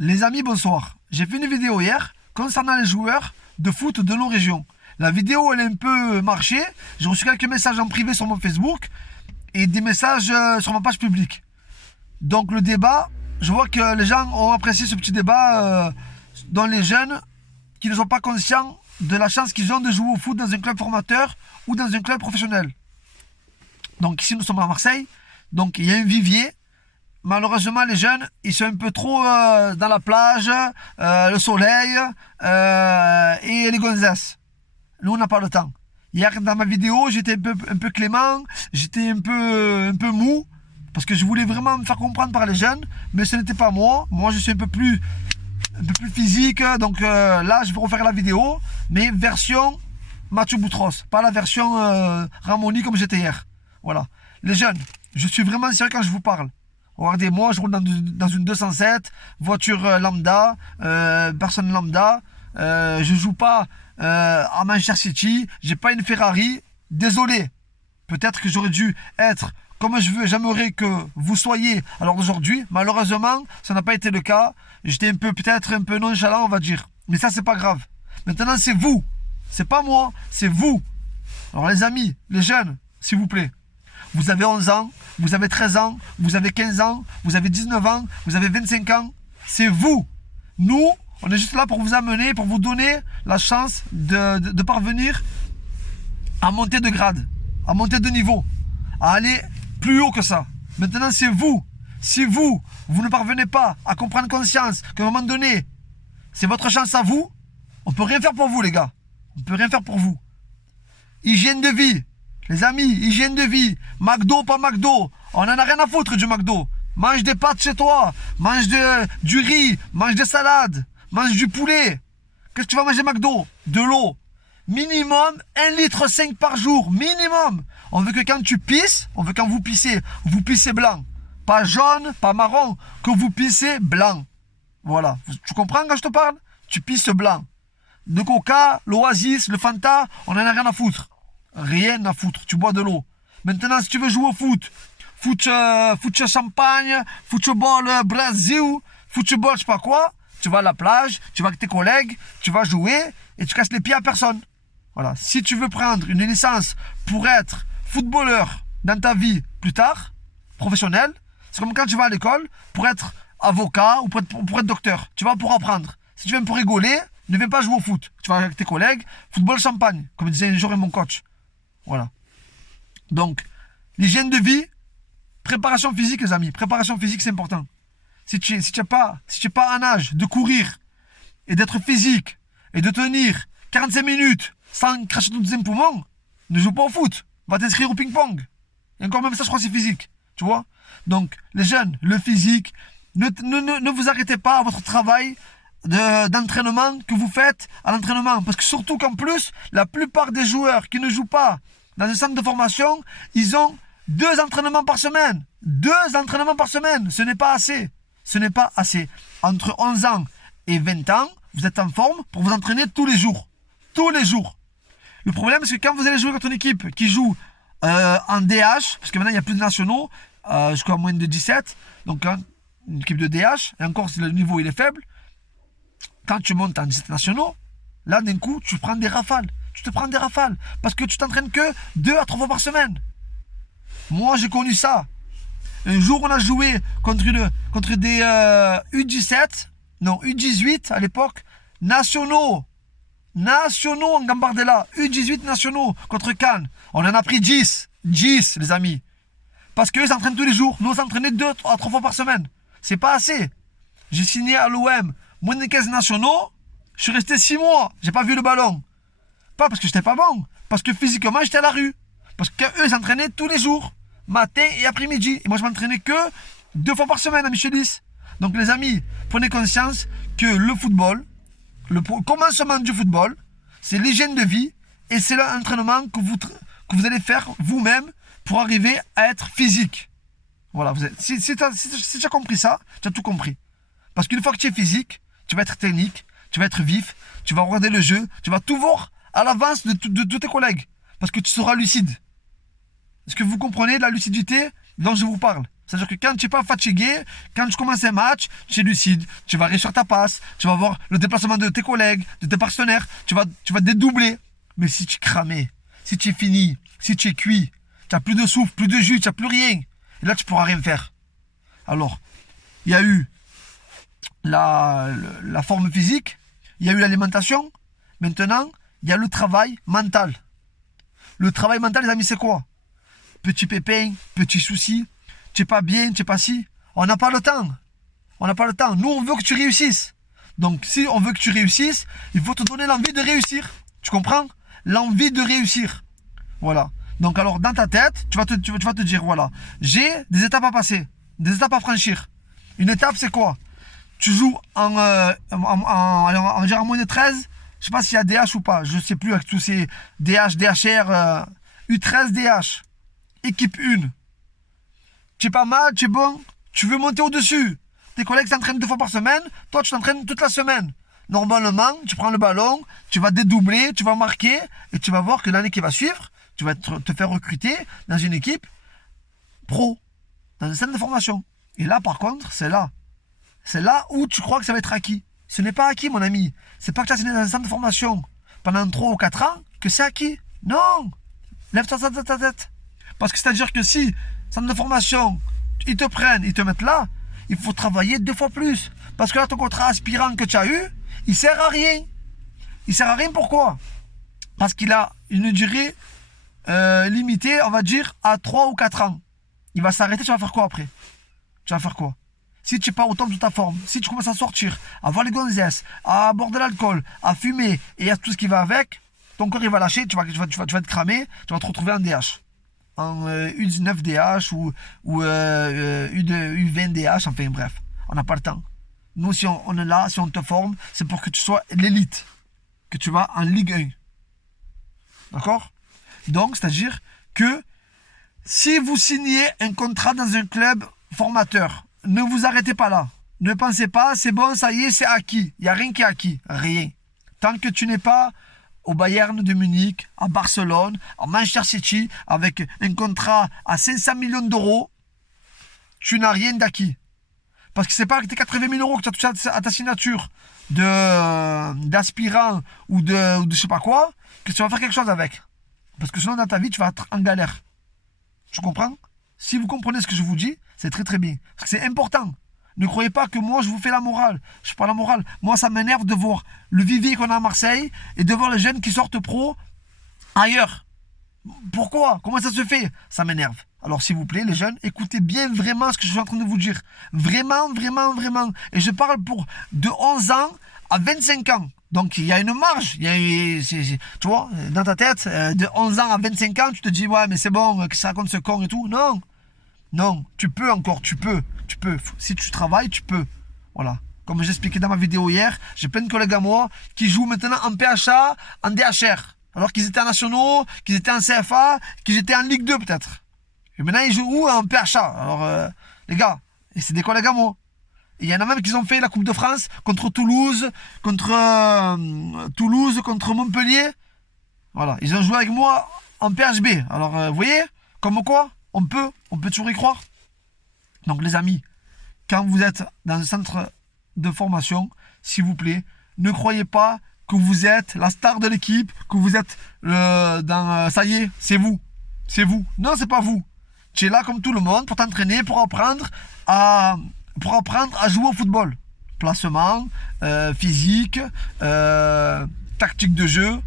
Les amis, bonsoir. J'ai fait une vidéo hier concernant les joueurs de foot de nos régions. La vidéo, elle est un peu marchée. J'ai reçu quelques messages en privé sur mon Facebook et des messages sur ma page publique. Donc le débat, je vois que les gens ont apprécié ce petit débat dans les jeunes qui ne sont pas conscients de la chance qu'ils ont de jouer au foot dans un club formateur ou dans un club professionnel. Donc ici, nous sommes à Marseille. Donc il y a un vivier. Malheureusement, les jeunes, ils sont un peu trop dans la plage, le soleil et les gonzesses. Nous, on n'a pas le temps. Hier, dans ma vidéo, j'étais un peu clément, j'étais un peu mou, parce que je voulais vraiment me faire comprendre par les jeunes, mais ce n'était pas moi. Moi, je suis un peu plus physique, donc là, je vais refaire la vidéo, mais version Mathieu Boutros, pas la version Ramoni comme j'étais hier. Voilà. Les jeunes, je suis vraiment sérieux quand je vous parle. Regardez, moi, je roule dans une 207, voiture lambda, personne lambda. Je joue pas à Manchester City, j'ai pas une Ferrari. Désolé. Peut-être que j'aurais dû être comme j'aimerais que vous soyez. Alors aujourd'hui, malheureusement, ça n'a pas été le cas. J'étais peut-être un peu nonchalant, on va dire. Mais ça, c'est pas grave. Maintenant, c'est vous. C'est pas moi, c'est vous. Alors les amis, les jeunes, s'il vous plaît. Vous avez 11 ans, vous avez 13 ans, vous avez 15 ans, vous avez 19 ans, vous avez 25 ans. C'est vous. Nous, on est juste là pour vous amener, pour vous donner la chance de parvenir à monter de grade, à monter de niveau, à aller plus haut que ça. Maintenant, c'est vous. Si vous ne parvenez pas à comprendre conscience qu'à un moment donné, c'est votre chance à vous, on ne peut rien faire pour vous, les gars. On ne peut rien faire pour vous. Hygiène de vie. Les amis, hygiène de vie, McDo, pas McDo, on en a rien à foutre du McDo. Mange des pâtes chez toi, mange du riz, mange des salades, mange du poulet. Qu'est-ce que tu vas manger McDo? De l'eau. Minimum 1,5 litre par jour, minimum. On veut que quand tu pisses, on veut quand vous pissez blanc. Pas jaune, pas marron, que vous pissez blanc. Voilà, tu comprends quand je te parle? Tu pisses blanc. Le Coca, l'Oasis, le Fanta, on en a rien à foutre. Rien à foutre, tu bois de l'eau. Maintenant, si tu veux jouer au foot champagne, football Brésil, football je sais pas quoi, tu vas à la plage, tu vas avec tes collègues, tu vas jouer et tu casses les pieds à personne. Voilà. Si tu veux prendre une licence pour être footballeur dans ta vie plus tard, professionnel, c'est comme quand tu vas à l'école pour être avocat ou pour être docteur. Tu vas pour apprendre. Si tu viens pour rigoler, ne viens pas jouer au foot. Tu vas avec tes collègues, football champagne, comme disait un jour mon coach. Voilà. Donc, l'hygiène de vie, préparation physique, les amis. Préparation physique, c'est important. Si tu n'es pas en âge de courir et d'être physique et de tenir 45 minutes sans cracher ton deuxième poumon, ne joue pas au foot. Va t'inscrire au ping-pong. Et encore même ça, je crois que c'est physique. Tu vois? Donc, les jeunes, le physique, ne vous arrêtez pas à votre travail d'entraînement que vous faites à l'entraînement. Parce que surtout qu'en plus, la plupart des joueurs qui ne jouent pas dans un centre de formation, ils ont 2 entraînements par semaine. 2 entraînements par semaine. Ce n'est pas assez. Ce n'est pas assez. Entre 11 ans et 20 ans, vous êtes en forme pour vous entraîner tous les jours. Tous les jours. Le problème, c'est que quand vous allez jouer contre une équipe qui joue en DH, parce que maintenant, il n'y a plus de nationaux, jusqu'à moins de 17, donc une équipe de DH, et encore si le niveau il est faible, quand tu montes en 17 nationaux, là, d'un coup, tu prends des rafales. Tu te prends des rafales. Parce que tu t'entraînes que 2 à 3 fois par semaine. Moi, j'ai connu ça. Un jour, on a joué contre des U17, non, U18 à l'époque, nationaux en Gambardella, U18 nationaux contre Cannes. On en a pris 10, les amis. Parce qu'eux s'entraînent tous les jours. Nous, on s'entraînait 2 à 3 fois par semaine. C'est pas assez. J'ai signé à l'OM, moins de 15 nationaux, je suis resté 6 mois, j'ai pas vu le ballon. Pas parce que j'étais pas bon, parce que physiquement, j'étais à la rue. Parce qu'eux s'entraînaient tous les jours, matin et après-midi. Et moi, je m'entraînais que 2 fois par semaine à Michelis. Donc, les amis, prenez conscience que le football, le commencement du football, c'est l'hygiène de vie et c'est l'entraînement que vous allez faire vous-même pour arriver à être physique. Voilà, si tu as compris ça, tu as tout compris. Parce qu'une fois que tu es physique, tu vas être technique, tu vas être vif, tu vas regarder le jeu, tu vas tout voir à l'avance de tes collègues. Parce que tu seras lucide. Est-ce que vous comprenez la lucidité dont je vous parle? C'est-à-dire que quand tu n'es pas fatigué, quand tu commences un match, tu es lucide, tu vas réussir ta passe, tu vas voir le déplacement de tes collègues, de tes partenaires, tu vas dédoubler. Mais si tu es cramé, si tu es fini, si tu es cuit, tu n'as plus de souffle, plus de jus, tu n'as plus rien. Et là, tu ne pourras rien faire. Alors, il y a eu la forme physique, il y a eu l'alimentation. Maintenant, il y a le travail mental. Le travail mental, les amis, c'est quoi? Petit pépin, petit souci, tu n'es pas bien, tu n'es pas si. On n'a pas le temps. On n'a pas le temps. Nous, on veut que tu réussisses. Donc, si on veut que tu réussisses, il faut te donner l'envie de réussir. Tu comprends? L'envie de réussir. Voilà. Donc, alors, dans ta tête, tu vas te dire, voilà, j'ai des étapes à passer, des étapes à franchir. Une étape, c'est quoi? Tu joues on va dire en moins de 13. Je ne sais pas s'il y a DH ou pas. Je ne sais plus avec tous ces DH, DHR, U13, DH. Équipe 1. Tu es pas mal, tu es bon. Tu veux monter au-dessus. Tes collègues s'entraînent 2 fois par semaine. Toi, tu t'entraînes toute la semaine. Normalement, tu prends le ballon, tu vas dédoubler, tu vas marquer. Et tu vas voir que l'année qui va suivre, tu vas te faire recruter dans une équipe pro. Dans un centre de formation. Et là, par contre, c'est là. C'est là où tu crois que ça va être acquis. Ce n'est pas acquis, mon ami. C'est pas que tu as signé dans un centre de formation pendant 3 ou 4 ans que c'est acquis. Non. Lève-toi de ta tête. Parce que c'est-à-dire que si, centre de formation, ils te prennent, ils te mettent là, il faut travailler 2 fois plus. Parce que là, ton contrat aspirant que tu as eu, il sert à rien. Il sert à rien, pourquoi? Parce qu'il a une durée limitée, on va dire, à 3 ou 4 ans. Il va s'arrêter, tu vas faire quoi après? Tu vas faire quoi? Si tu n'es pas au top de ta forme, si tu commences à sortir, à voir les gonzesses, à boire de l'alcool, à fumer et à tout ce qui va avec, ton corps il va lâcher, tu vas te cramer, tu vas te retrouver en DH. En U19 DH ou U20 DH, enfin bref, on n'a pas le temps. Nous, si on est là, si on te forme, c'est pour que tu sois l'élite, que tu vas en Ligue 1. D'accord? Donc, c'est-à-dire que si vous signez un contrat dans un club formateur, ne vous arrêtez pas là. Ne pensez pas, c'est bon, ça y est, c'est acquis. Il n'y a rien qui est acquis. Rien. Tant que tu n'es pas au Bayern de Munich, à Barcelone, à Manchester City, avec un contrat à 500 millions d'euros, tu n'as rien d'acquis. Parce que c'est pas avec tes 80 000 euros que tu as touché à ta signature d'aspirant ou de je sais pas quoi, que tu vas faire quelque chose avec. Parce que sinon, dans ta vie, tu vas être en galère. Tu comprends? Si vous comprenez ce que je vous dis, c'est très très bien. Parce que c'est important. Ne croyez pas que moi je vous fais la morale. Je ne fais pas la morale. Moi ça m'énerve de voir le vivier qu'on a à Marseille et de voir les jeunes qui sortent pro ailleurs. Pourquoi? Comment ça se fait? Ça m'énerve. Alors s'il vous plaît les jeunes, écoutez bien vraiment ce que je suis en train de vous dire. Vraiment, vraiment, vraiment. Et je parle pour de 11 ans à 25 ans. Donc il y a une marge. Tu vois, dans ta tête, de 11 ans à 25 ans, tu te dis ouais mais c'est bon, que ça raconte ce con et tout. Non. Non, tu peux encore, tu peux. Si tu travailles, tu peux. Voilà. Comme j'expliquais dans ma vidéo hier, j'ai plein de collègues à moi qui jouent maintenant en PHA, en DHR. Alors qu'ils étaient en nationaux, qu'ils étaient en CFA, qu'ils étaient en Ligue 2 peut-être. Et maintenant ils jouent où? En PHA. Alors les gars, et c'est des collègues à moi. Et il y en a même qui ont fait la Coupe de France contre Toulouse, contre Montpellier. Voilà, ils ont joué avec moi en PHB. Alors vous voyez, comme quoi on peut toujours y croire. Donc les amis, quand vous êtes dans un centre de formation, s'il vous plaît, ne croyez pas que vous êtes la star de l'équipe, que vous êtes ça y est, c'est vous. C'est vous. Non, c'est pas vous. Tu es là comme tout le monde pour t'entraîner, pour apprendre à jouer au football. Placement, physique, tactique de jeu.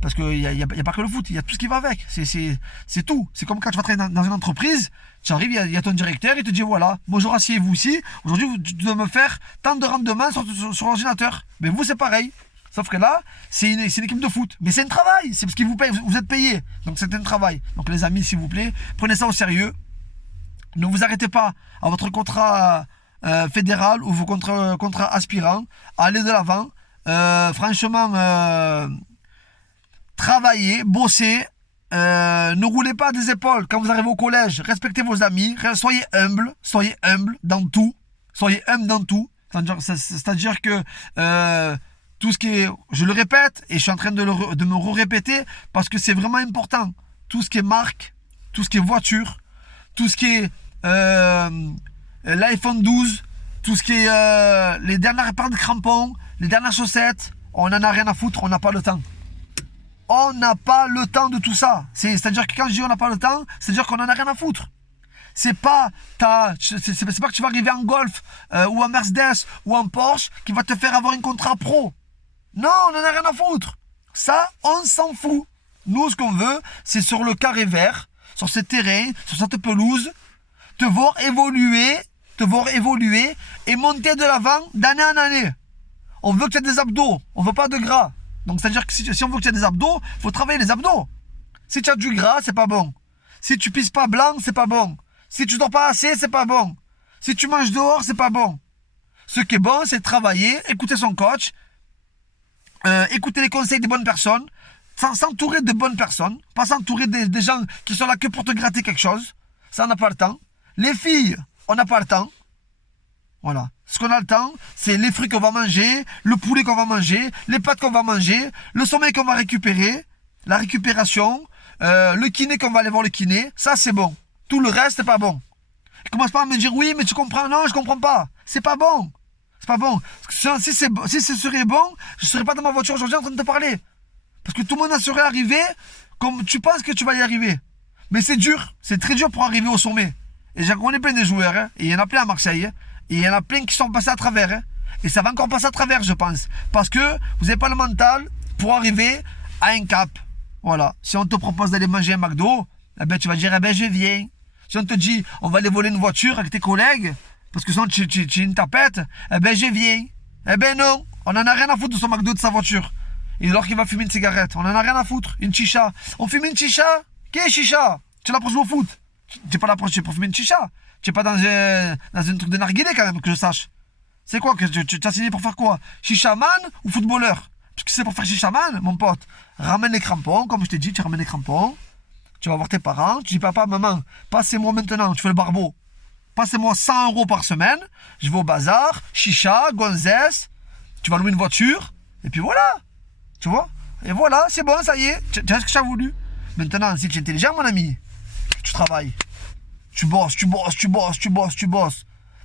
Parce qu'il n'y a pas que le foot, il y a tout ce qui va avec. C'est tout. C'est comme quand tu vas travailler dans une entreprise, tu arrives, il y a ton directeur, il te dit voilà, bonjour, asseyez-vous ici. Aujourd'hui, tu dois me faire tant de rendement sur l'ordinateur. Mais vous, c'est pareil. Sauf que là, c'est une équipe de foot. Mais c'est un travail. C'est parce qu'ils vous payent. Vous êtes payés. Donc c'est un travail. Donc les amis, s'il vous plaît, prenez ça au sérieux. Ne vous arrêtez pas à votre contrat fédéral ou vos contrats aspirants. Allez de l'avant. Franchement, travaillez, bossez. Ne roulez pas des épaules quand vous arrivez au collège. Respectez vos amis. Soyez humble dans tout. Soyez humble dans tout. C'est-à-dire que tout ce qui est, je le répète et je suis en train de me répéter parce que c'est vraiment important. Tout ce qui est marque, tout ce qui est voiture, tout ce qui est l'iPhone 12, tout ce qui est les dernières paires de crampons, les dernières chaussettes, on n'en a rien à foutre, on n'a pas le temps. On n'a pas le temps de tout ça. C'est-à-dire que quand je dis on n'a pas le temps, c'est-à-dire qu'on n'en a rien à foutre. C'est pas que tu vas arriver en Golf ou en Mercedes ou en Porsche qui va te faire avoir un contrat pro. Non, on n'en a rien à foutre. Ça, on s'en fout. Nous, ce qu'on veut, c'est sur le carré vert, sur ce terrain, sur cette pelouse, te voir évoluer et monter de l'avant d'année en année. On veut que tu aies des abdos, on veut pas de gras. Donc, c'est-à-dire que si on veut que tu aies des abdos, il faut travailler les abdos. Si tu as du gras, c'est pas bon. Si tu pisses pas blanc, c'est pas bon. Si tu dors pas assez, c'est pas bon. Si tu manges dehors, c'est pas bon. Ce qui est bon, c'est travailler, écouter son coach, écouter les conseils des bonnes personnes, s'entourer de bonnes personnes, pas s'entourer des gens qui sont là que pour te gratter quelque chose. Ça, on n'a pas le temps. Les filles, on n'a pas le temps. Voilà. Ce qu'on a le temps, c'est les fruits qu'on va manger, le poulet qu'on va manger, les pâtes qu'on va manger, le sommeil qu'on va récupérer, la récupération, le kiné qu'on va aller voir le kiné. Ça, c'est bon. Tout le reste, c'est pas bon. Commence pas à me dire oui, mais tu comprends. Non, je comprends pas. C'est pas bon. C'est pas bon. Si ce serait bon, je serais pas dans ma voiture aujourd'hui en train de te parler. Parce que tout le monde serait arrivé comme tu penses que tu vas y arriver. Mais c'est dur. C'est très dur pour arriver au sommet. Et j'en connais plein de joueurs. Hein. Et il y en a plein à Marseille. Hein. Et il y en a plein qui sont passés à travers. Hein. Et ça va encore passer à travers, je pense. Parce que vous n'avez pas le mental pour arriver à un cap. Voilà. Si on te propose d'aller manger un McDo, eh ben, tu vas dire, eh ben, je viens. Si on te dit, on va aller voler une voiture avec tes collègues, parce que sinon tu es une tapette, eh ben, je viens. Eh ben, non. On n'en a rien à foutre de son McDo, de sa voiture. Et alors qu'il va fumer une cigarette, on n'en a rien à foutre. Une chicha. On fume une chicha. Qu'est-ce chicha? Tu l'approches au foot. Tu n'es pas l'approché pour fumer une chicha. Tu n'es pas dans un truc de narguilé quand même, que je sache. C'est quoi que tu t'as signé pour faire quoi? Chichaman ou footballeur? Parce que c'est pour faire chichaman, mon pote. Ramène les crampons, comme je t'ai dit, tu ramènes les crampons. Tu vas voir tes parents, tu dis papa, maman, passez-moi maintenant, tu fais le barbeau. Passez-moi 100 € par semaine, je vais au bazar, chicha, gonzesse, tu vas louer une voiture, et puis voilà. Tu vois? Et voilà, c'est bon, ça y est, tu as ce que tu as voulu. Maintenant, si tu es intelligent, mon ami, tu travailles. Tu bosses.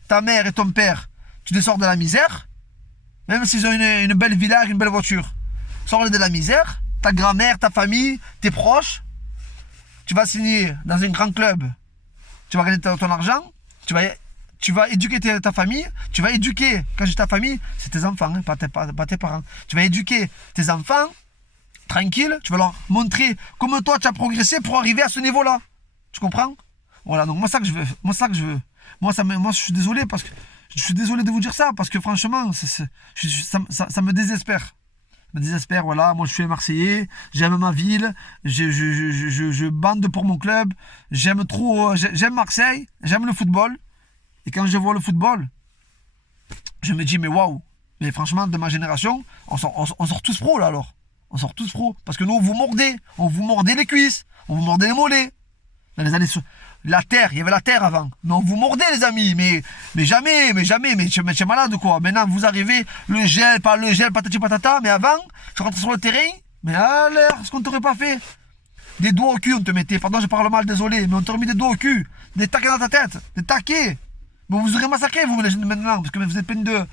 Ta mère et ton père, tu les sors de la misère, même s'ils ont une belle villa, une belle voiture. Sors-les de la misère, ta grand-mère, ta famille, tes proches. Tu vas signer dans un grand club, tu vas gagner ton argent, tu vas éduquer ta famille, tu vas éduquer, quand je dis ta famille, c'est tes enfants, hein, pas tes parents. Tu vas éduquer tes enfants, tranquille, tu vas leur montrer comment toi tu as progressé pour arriver à ce niveau-là. Tu comprends? Voilà, donc moi ça que je veux. Moi, je suis désolé parce que je suis désolé de vous dire ça, parce que franchement, ça me désespère. Voilà, moi je suis un Marseillais, j'aime ma ville, je bande pour mon club, j'aime Marseille, j'aime le football, et quand je vois le football, je me dis mais waouh, mais franchement de ma génération, on sort tous pro là alors, on sort tous pro, parce que nous on vous mordait les cuisses, on vous mordait les mollets, dans les années... La terre, il y avait la terre avant. Mais on vous mordait les amis, mais jamais, mais tu es malade ou quoi? Maintenant vous arrivez, le gel, patati patata, mais avant, je rentrais sur le terrain, mais à l'heure, ce qu'on t'aurait pas fait. Des doigts au cul on te mettait, pardon je parle mal, désolé, mais on t'aurait mis des doigts au cul, des taquets dans ta tête, des taquets. Mais vous aurez massacré vous les jeunes maintenant, parce que vous êtes plein de...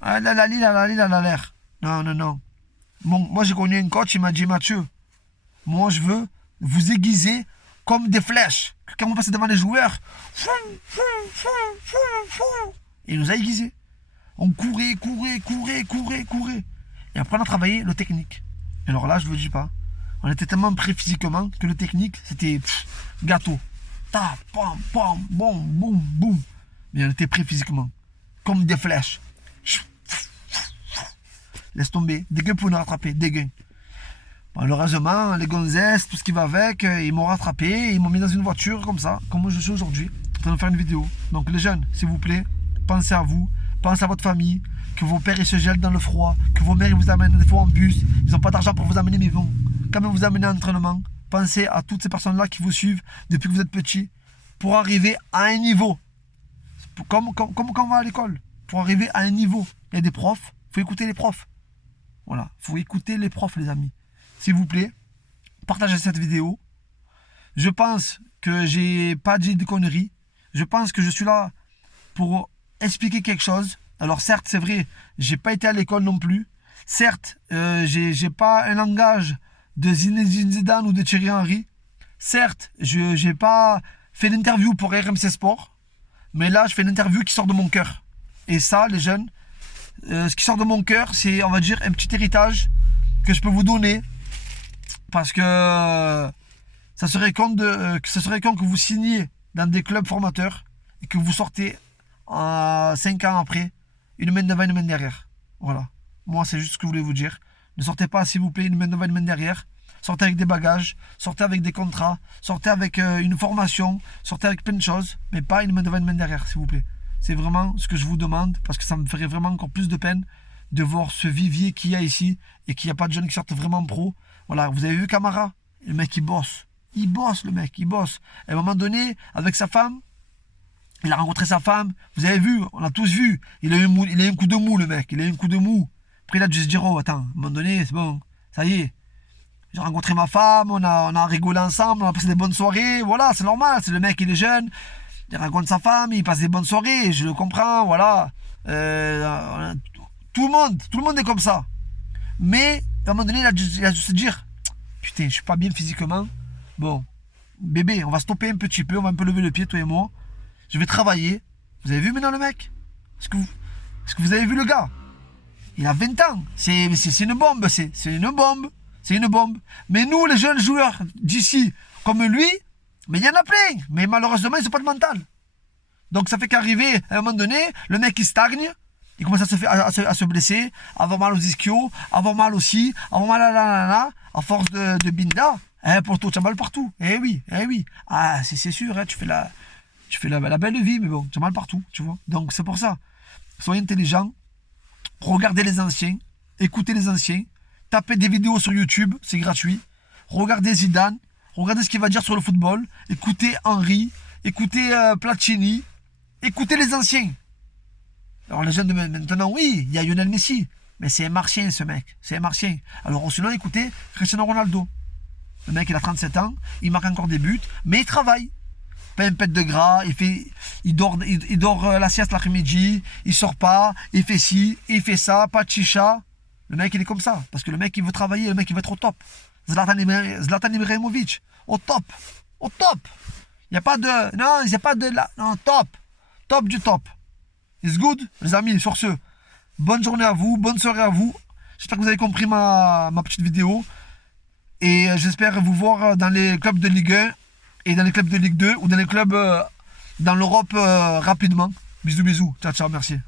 Ah la l'air. Non. Bon, moi j'ai connu un coach, il m'a dit Mathieu, moi je veux vous aiguiser comme des flèches. Quand on passait devant les joueurs, il nous a aiguisés. On courait. Et après on a travaillé le technique. Et alors là, je ne vous dis pas. On était tellement prêts physiquement que le technique, c'était gâteau. Ta, pam, pam, boum. Mais on était prêts physiquement. Comme des flèches. Laisse tomber. Dégueu pour nous rattraper. Dégueu. Malheureusement, les gonzesses, tout ce qui va avec, ils m'ont rattrapé, ils m'ont mis dans une voiture comme ça, comme je suis aujourd'hui, en train de faire une vidéo. Donc les jeunes, s'il vous plaît, pensez à vous, pensez à votre famille, que vos pères ils se gèlent dans le froid, que vos mères ils vous amènent des fois en bus, ils n'ont pas d'argent pour vous amener, mais ils vont quand même vous amener en entraînement. Pensez à toutes ces personnes-là qui vous suivent depuis que vous êtes petit, pour arriver à un niveau. Comme quand on va à l'école, pour arriver à un niveau. Il y a des profs, il faut écouter les profs. Voilà, il faut écouter les profs les amis. S'il vous plaît, partagez cette vidéo. Je pense que j'ai pas dit de conneries. Je pense que je suis là pour expliquer quelque chose. Alors certes, c'est vrai, j'ai pas été à l'école non plus. Certes, j'ai pas un langage de Zinedine Zidane ou de Thierry Henry. Certes, je n'ai pas fait l'interview pour RMC Sport. Mais là, je fais une interview qui sort de mon cœur. Et ça, les jeunes, ce qui sort de mon cœur, c'est, on va dire, un petit héritage que je peux vous donner. Parce que ça serait con que vous signiez dans des clubs formateurs et que vous sortez 5 ans après, une main devant, une main derrière. Voilà. Moi, c'est juste ce que je voulais vous dire. Ne sortez pas, s'il vous plaît, une main devant, une main derrière. Sortez avec des bagages, sortez avec des contrats, sortez avec une formation, sortez avec plein de choses, mais pas une main devant, une main derrière, s'il vous plaît. C'est vraiment ce que je vous demande, parce que ça me ferait vraiment encore plus de peine de voir ce vivier qu'il y a ici et qu'il n'y a pas de jeunes qui sortent vraiment pro. Voilà, vous avez vu Camara, le mec il bosse. Il bosse, le mec, il bosse. À un moment donné, avec sa femme, il a rencontré sa femme, vous avez vu, on a tous vu, il a eu un coup de mou, le mec, il a eu un coup de mou. Après il a dû se dire, oh attends, à un moment donné, c'est bon, ça y est. J'ai rencontré ma femme, on a rigolé ensemble, on a passé des bonnes soirées, voilà, c'est normal, c'est le mec, il est jeune, il rencontre sa femme, il passe des bonnes soirées, je le comprends, voilà. Tout le monde est comme ça. Mais, à un moment donné, il a dû se dire, putain, je suis pas bien physiquement, bon, bébé, on va stopper un petit peu, on va un peu lever le pied, toi et moi, je vais travailler. Vous avez vu maintenant le mec? Est-ce que vous avez vu le gars? Il a 20 ans, c'est une bombe, c'est une bombe. C'est une bombe. Mais nous, les jeunes joueurs d'ici, comme lui, mais il y en a plein. Mais malheureusement, ils n'ont pas de mental. Donc ça fait qu'arriver, à un moment donné, le mec il stagne, il commence à se blesser, à avoir mal aux ischios, à avoir mal aussi, à avoir mal à force de binda. Pour toi, tu as mal partout. Eh oui. Ah, c'est sûr, tu fais la belle vie, mais bon, tu as mal partout, tu vois. Donc c'est pour ça. Soyez intelligents, regardez les anciens, écoutez les anciens. Tapez des vidéos sur YouTube, c'est gratuit. Regardez Zidane, regardez ce qu'il va dire sur le football. Écoutez Henry, écoutez Platini, écoutez les anciens. Alors les jeunes de maintenant, oui, il y a Lionel Messi, mais c'est un martien ce mec, c'est un martien. Alors sinon, écoutez Cristiano Ronaldo. Le mec, il a 37 ans, il marque encore des buts, mais il travaille. Pas un pet de gras, il dort la sieste l'après-midi, il sort pas, il fait ci, il fait ça, pas de chicha. Le mec, il est comme ça. Parce que le mec, il veut travailler. Le mec, il veut être au top. Zlatan Ibrahimovic. Au top. Au top. Il n'y a pas de... Non, il n'y a pas de... Non, top. Top du top. It's good, les amis, sur ce. Bonne journée à vous. Bonne soirée à vous. J'espère que vous avez compris ma petite vidéo. Et j'espère vous voir dans les clubs de Ligue 1 et dans les clubs de Ligue 2 ou dans les clubs dans l'Europe rapidement. Bisous, bisous. Ciao, ciao, merci.